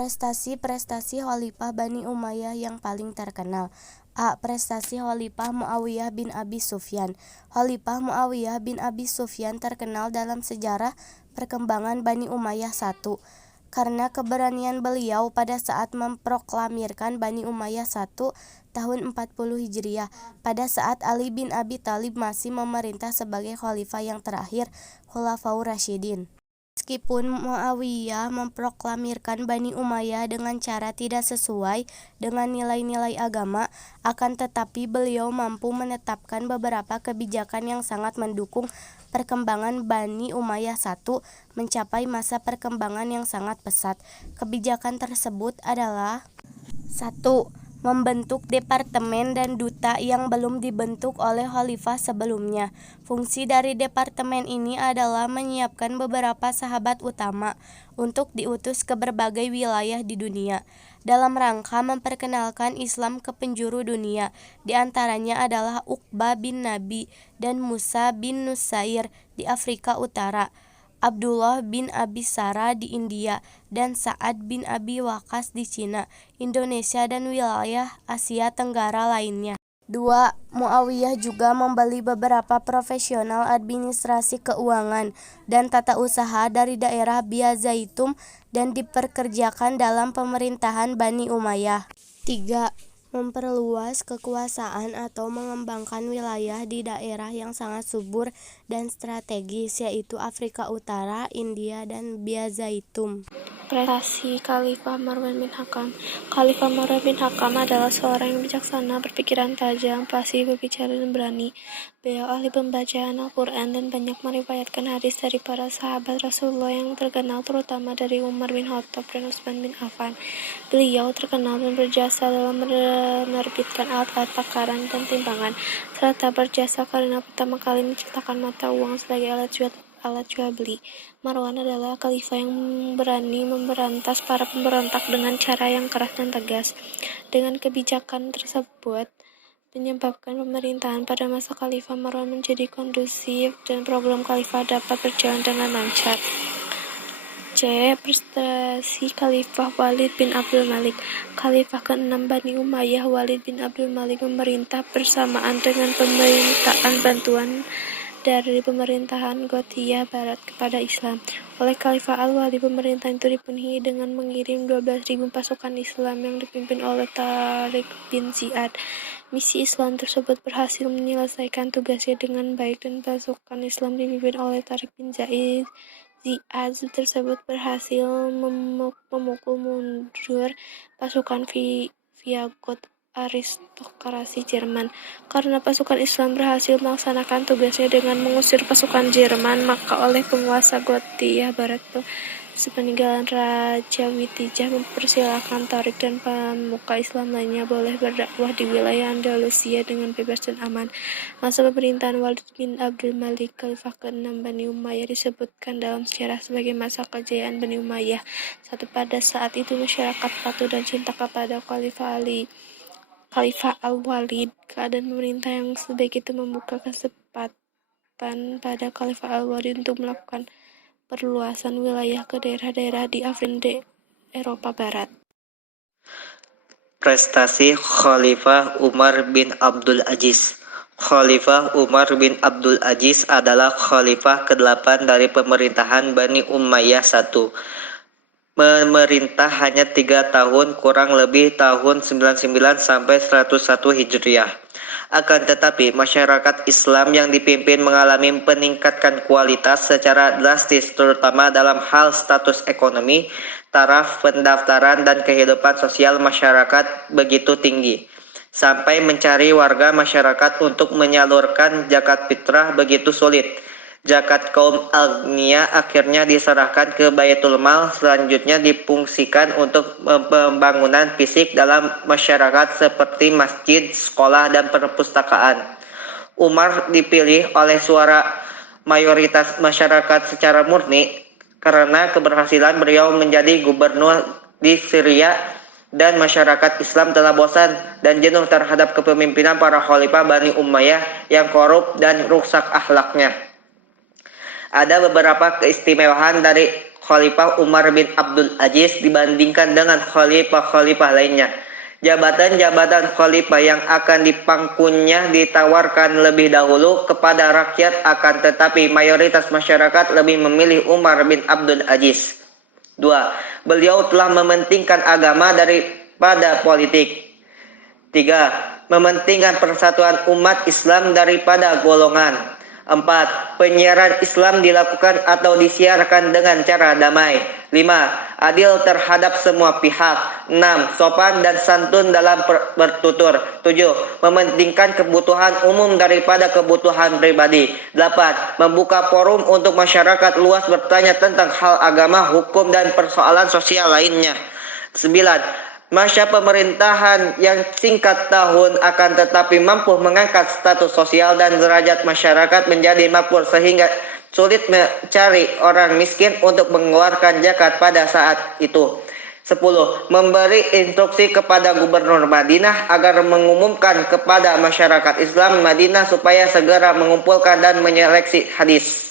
Prestasi-prestasi Khalifah Bani Umayyah yang paling terkenal. A. Prestasi Khalifah Muawiyah bin Abi Sufyan. Khalifah Muawiyah bin Abi Sufyan terkenal dalam sejarah perkembangan Bani Umayyah. 1. Karena keberanian beliau pada saat memproklamirkan Bani Umayyah 1 tahun 40 Hijriah, pada saat Ali bin Abi Thalib masih memerintah sebagai khalifah yang terakhir Khulafaur Rasyidin. Meskipun Muawiyah memproklamirkan Bani Umayyah dengan cara tidak sesuai dengan nilai-nilai agama, akan tetapi beliau mampu menetapkan beberapa kebijakan yang sangat mendukung perkembangan Bani Umayyah. 1. Mencapai masa perkembangan yang sangat pesat. Kebijakan tersebut adalah 1. Membentuk departemen dan duta yang belum dibentuk oleh khalifah sebelumnya. Fungsi dari departemen ini adalah menyiapkan beberapa sahabat utama untuk diutus ke berbagai wilayah di dunia dalam rangka memperkenalkan Islam ke penjuru dunia. Di antaranya adalah Uqbah bin Nabi dan Musa bin Nusair di Afrika Utara, Abdullah bin Abi Sara di India, dan Sa'ad bin Abi Waqqas di Cina, Indonesia, dan wilayah Asia Tenggara lainnya. 2. Muawiyah juga membeli beberapa profesional administrasi keuangan dan tata usaha dari daerah Bia Zaitum dan diperkerjakan dalam pemerintahan Bani Umayyah. 3. Memperluas kekuasaan atau mengembangkan wilayah di daerah yang sangat subur dan strategis, yaitu Afrika Utara, India, dan Bia Zaitum. Prestasi Khalifah Marwan bin Hakam. Khalifah Marwan bin Hakam adalah seorang yang bijaksana, berpikiran tajam, fasih berbicara dan berani. Beliau ahli pembacaan Al-Quran dan banyak meriwayatkan hadis dari para sahabat Rasulullah yang terkenal, terutama dari Umar bin Khattab dan Utsman bin Affan. Beliau terkenal dan berjasa dalam menerbitkan alat-alat takaran dan timbangan, serta berjasa karena pertama kali menciptakan mata uang sebagai alat jual beli. Marwan adalah khalifah yang berani memberantas para pemberontak dengan cara yang keras dan tegas. Dengan kebijakan tersebut menyebabkan pemerintahan pada masa Khalifah Marwan menjadi kondusif dan program khalifah dapat berjalan dengan lancar. C. Prestasi Khalifah Walid bin Abdul Malik. Khalifah ke-6 Bani Umayyah Walid bin Abdul Malik memerintah bersamaan dengan pemerintahan bantuan dari pemerintahan Gotiyah Barat kepada Islam. Oleh Khalifah Al-Walid, pemerintahan itu dipenuhi dengan mengirim 12.000 pasukan Islam yang dipimpin oleh Tariq bin Ziyad. Misi Islam tersebut berhasil menyelesaikan tugasnya dengan baik dan pasukan Islam dipimpin oleh Tariq bin Ziyad tersebut berhasil memukul mundur pasukan Viagot aristokrasi Jerman. Karena pasukan Islam berhasil melaksanakan tugasnya dengan mengusir pasukan Jerman, maka oleh penguasa Gotiyah Barat sepeninggalan Raja Witijah mempersilahkan Tariq dan pemuka Islam lainnya boleh berdakwah di wilayah Andalusia dengan bebas dan aman. Masa pemerintahan Walid bin Abdul Malik, Khalifah ke-6 Bani Umayyah, disebutkan dalam sejarah sebagai masa kejayaan Bani Umayyah. 1. Pada saat itu masyarakat patuh dan cinta kepada Khalifah Al-Walid. Keadaan pemerintah yang sebaik itu membuka kesempatan pada Khalifah Al-Walid untuk melakukan perluasan wilayah ke daerah-daerah di Afrika Eropa Barat. Prestasi Khalifah Umar bin Abdul Aziz. Khalifah Umar bin Abdul Aziz adalah khalifah ke-8 dari pemerintahan Bani Umayyah. 1. Memerintah hanya 3 tahun, kurang lebih tahun 99 sampai 101 Hijriah. Akan tetapi, masyarakat Islam yang dipimpin mengalami peningkatan kualitas secara drastis, terutama dalam hal status ekonomi, taraf pendaftaran, dan kehidupan sosial masyarakat begitu tinggi, sampai mencari warga masyarakat untuk menyalurkan zakat fitrah begitu sulit. Zakat kaum agnia akhirnya diserahkan ke Baitul Mal, selanjutnya difungsikan untuk pembangunan fisik dalam masyarakat seperti masjid, sekolah, dan perpustakaan. Umar dipilih oleh suara mayoritas masyarakat secara murni karena keberhasilan beliau menjadi gubernur di Syria, dan masyarakat Islam telah bosan dan jenuh terhadap kepemimpinan para khalifah Bani Umayyah yang korup dan rusak akhlaknya. Ada beberapa keistimewaan dari Khalifah Umar bin Abdul Aziz dibandingkan dengan khalifah-khalifah lainnya. Jabatan-jabatan khalifah yang akan dipangkunya ditawarkan lebih dahulu kepada rakyat, akan tetapi mayoritas masyarakat lebih memilih Umar bin Abdul Aziz. 2. Beliau telah mementingkan agama daripada politik. 3. Mementingkan persatuan umat Islam daripada golongan. 4. Penyiaran Islam dilakukan atau disiarkan dengan cara damai. 5. Adil terhadap semua pihak. 6. Sopan dan santun dalam bertutur. 7. Mementingkan kebutuhan umum daripada kebutuhan pribadi. 8. Membuka forum untuk masyarakat luas bertanya tentang hal agama, hukum, dan persoalan sosial lainnya. 9. Masa pemerintahan yang singkat tahun akan tetapi mampu mengangkat status sosial dan derajat masyarakat menjadi makmur sehingga sulit mencari orang miskin untuk mengeluarkan zakat pada saat itu. 10. Memberi instruksi kepada Gubernur Madinah agar mengumumkan kepada masyarakat Islam Madinah supaya segera mengumpulkan dan menyeleksi hadis.